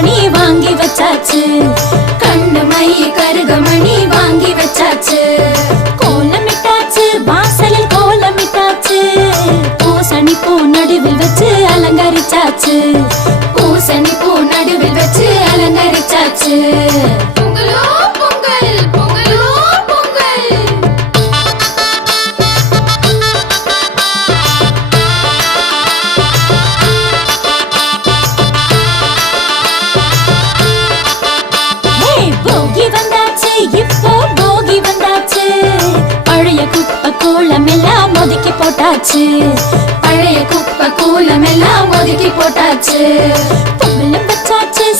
கருகமணி வாங்கி வச்சாச்சு, கண்ணு மை கருகமணி வாங்கி வச்சாச்சு. கோலமிட்டாச்சு, வாசலில் கோலமிட்டாச்சு, பூசணி பூ நடுவில் வச்சு அலங்கரிச்சாச்சு, பூசணி பூ நடுவில் வச்சு அலங்கரிச்சாச்சு. பொங்கலோ பொங்கல், பொங்கலோ பொங்கல். போகி வந்தாச்சு, இப்போ போகி வந்தாச்சு, பழைய குப்பை கூலம் எல்லாம் ஒதுக்கி போட்டாச்சு, பழைய குப்பை கூலம் எல்லாம் ஒதுக்கி போட்டாச்சு. பொங்கலும் வச்சாச்சு,